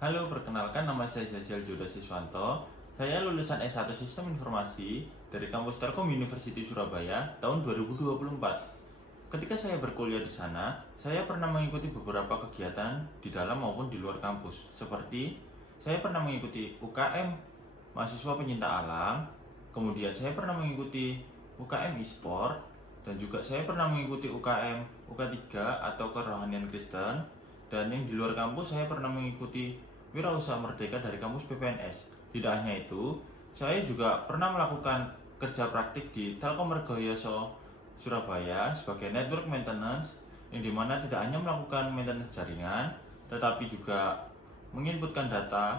Halo, perkenalkan nama saya Jazil Joda Siswanto. Saya lulusan S1 Sistem Informasi dari kampus Telkom University Surabaya tahun 2024. Ketika saya berkuliah di sana, saya pernah mengikuti beberapa kegiatan di dalam maupun di luar kampus. Seperti saya pernah mengikuti UKM Mahasiswa Pencinta Alam, kemudian saya pernah mengikuti UKM E-Sport, dan juga saya pernah mengikuti UKM UK3 atau Kerohanian Kristen. Dan yang di luar kampus saya pernah mengikuti Wirausaha Merdeka dari kampus PPNS. Tidak hanya itu, saya juga pernah melakukan kerja praktik di Telkom Mergoyoso Surabaya sebagai network maintenance, yang dimana tidak hanya melakukan maintenance jaringan, tetapi juga menginputkan data,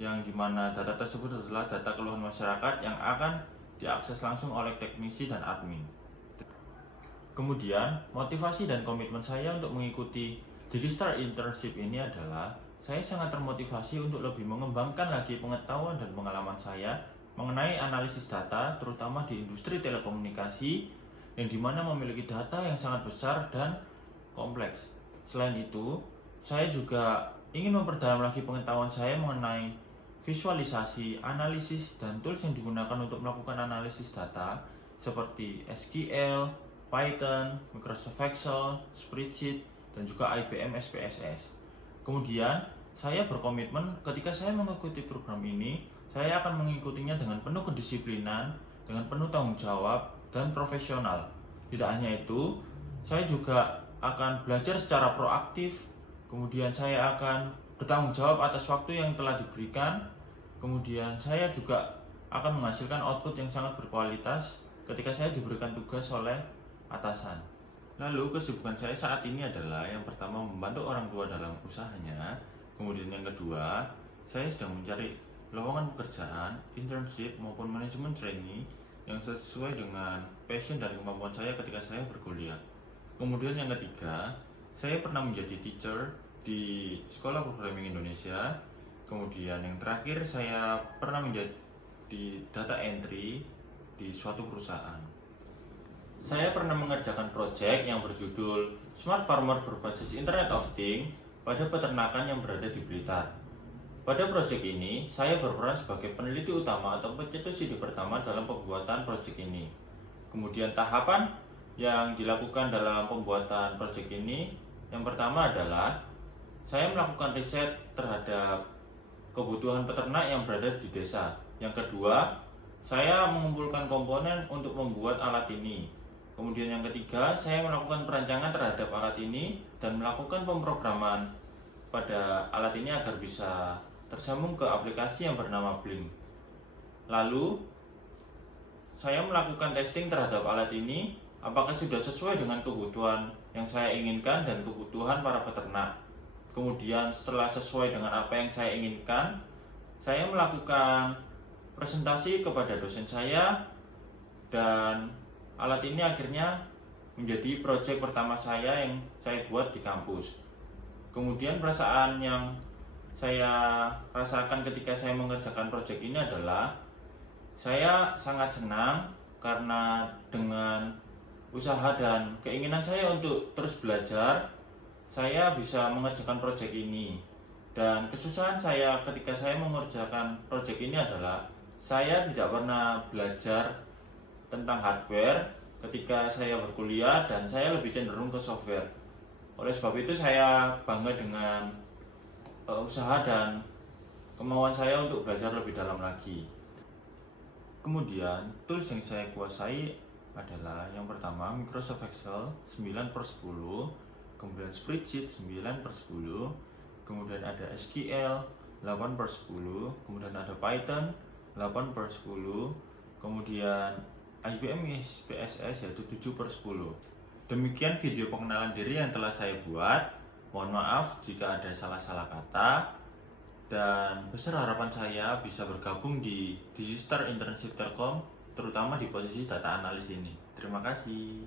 yang dimana data tersebut adalah data keluhan masyarakat yang akan diakses langsung oleh teknisi dan admin. Kemudian, motivasi dan komitmen saya untuk mengikuti Digistar Internship ini adalah saya sangat termotivasi untuk lebih mengembangkan lagi pengetahuan dan pengalaman saya mengenai analisis data, terutama di industri telekomunikasi, yang dimana memiliki data yang sangat besar dan kompleks. Selain itu, saya juga ingin memperdalam lagi pengetahuan saya mengenai visualisasi, analisis, dan tools yang digunakan untuk melakukan analisis data seperti SQL, Python, Microsoft Excel, Spreadsheet, dan juga IBM SPSS. Kemudian, saya berkomitmen ketika saya mengikuti program ini, saya akan mengikutinya dengan penuh kedisiplinan, dengan penuh tanggung jawab, dan profesional. Tidak hanya itu, saya juga akan belajar secara proaktif, kemudian saya akan bertanggung jawab atas waktu yang telah diberikan, kemudian saya juga akan menghasilkan output yang sangat berkualitas ketika saya diberikan tugas oleh atasan. Lalu kesibukan saya saat ini adalah yang pertama membantu orang tua dalam usahanya, kemudian yang kedua saya sedang mencari lowongan pekerjaan, internship maupun manajemen trainee yang sesuai dengan passion dan kemampuan saya ketika saya berkuliah. Kemudian yang ketiga, saya pernah menjadi teacher di Sekolah Programming Indonesia. Kemudian yang terakhir, saya pernah menjadi data entry di suatu perusahaan. Saya pernah mengerjakan proyek yang berjudul Smart Farmer berbasis Internet of Things pada peternakan yang berada di Blitar. Pada proyek ini, saya berperan sebagai peneliti utama atau pencetus ide pertama dalam pembuatan proyek ini. Kemudian tahapan yang dilakukan dalam pembuatan proyek ini, yang pertama adalah saya melakukan riset terhadap kebutuhan peternak yang berada di desa. Yang kedua, saya mengumpulkan komponen untuk membuat alat ini. Kemudian yang ketiga, saya melakukan perancangan terhadap alat ini dan melakukan pemrograman pada alat ini agar bisa tersambung ke aplikasi yang bernama Blink. Lalu, saya melakukan testing terhadap alat ini, apakah sudah sesuai dengan kebutuhan yang saya inginkan dan kebutuhan para peternak. Kemudian setelah sesuai dengan apa yang saya inginkan, saya melakukan presentasi kepada dosen saya, dan alat ini akhirnya menjadi proyek pertama saya yang saya buat di kampus. Kemudian perasaan yang saya rasakan ketika saya mengerjakan proyek ini adalah saya sangat senang karena dengan usaha dan keinginan saya untuk terus belajar, saya bisa mengerjakan proyek ini. Dan kesusahan saya ketika saya mengerjakan proyek ini adalah saya tidak pernah belajar tentang hardware ketika saya berkuliah, dan saya lebih cenderung ke software. Oleh sebab itu saya bangga dengan usaha dan kemauan saya untuk belajar lebih dalam lagi. Kemudian tools yang saya kuasai adalah yang pertama Microsoft Excel 9/10, kemudian Spreadsheet 9/10, kemudian ada SQL 8/10, kemudian ada Python 8/10, kemudian IBM SPSS yaitu 7/10. Demikian video pengenalan diri yang telah saya buat. Mohon maaf jika ada salah-salah kata, dan besar harapan saya bisa bergabung di Digistar Internship Telkom, terutama di posisi data analis ini. Terima kasih.